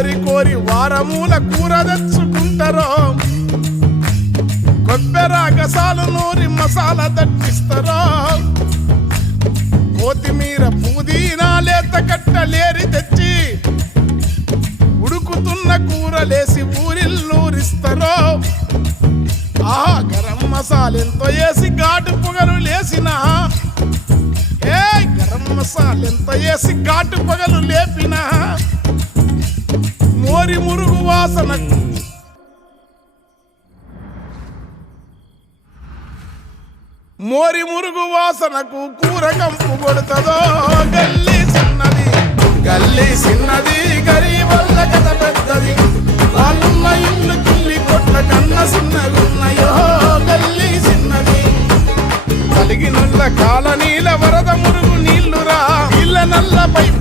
కోరి కోరి వారమూల కూర తెచ్చుకుంటారో కొబ్బెర గసాలు నూరి మసాలా దట్టిస్తారో కొత్తిమీర పుదీనా లేత కట్టలేరి తెచ్చి ఉడుకుతున్న కూరలేసి ఊరిల్లూరిస్తారో ఆహా గరం మసాలెంతో వేసి ఘాటు పొగలు లేసిన గరం మసాలెంతో వేసి ఘాటు పొగలు లేపిన మోరి మురుగు వాసనకు మోరి మురుగు వాసనకు కూర కంపు కొడుతుందో గల్లీ చిన్నది గరీబల్ల కథ పెద్దది వాళ్ళున్న ఇల్లు కిల్లి కొట్ల కన్న చిన్నగున్నాయో గల్లీ చిన్నది కలిగినుల్ల కాలనీల వరద మురుగు నీళ్లురా ఇళ్ళ నల్ల పైపు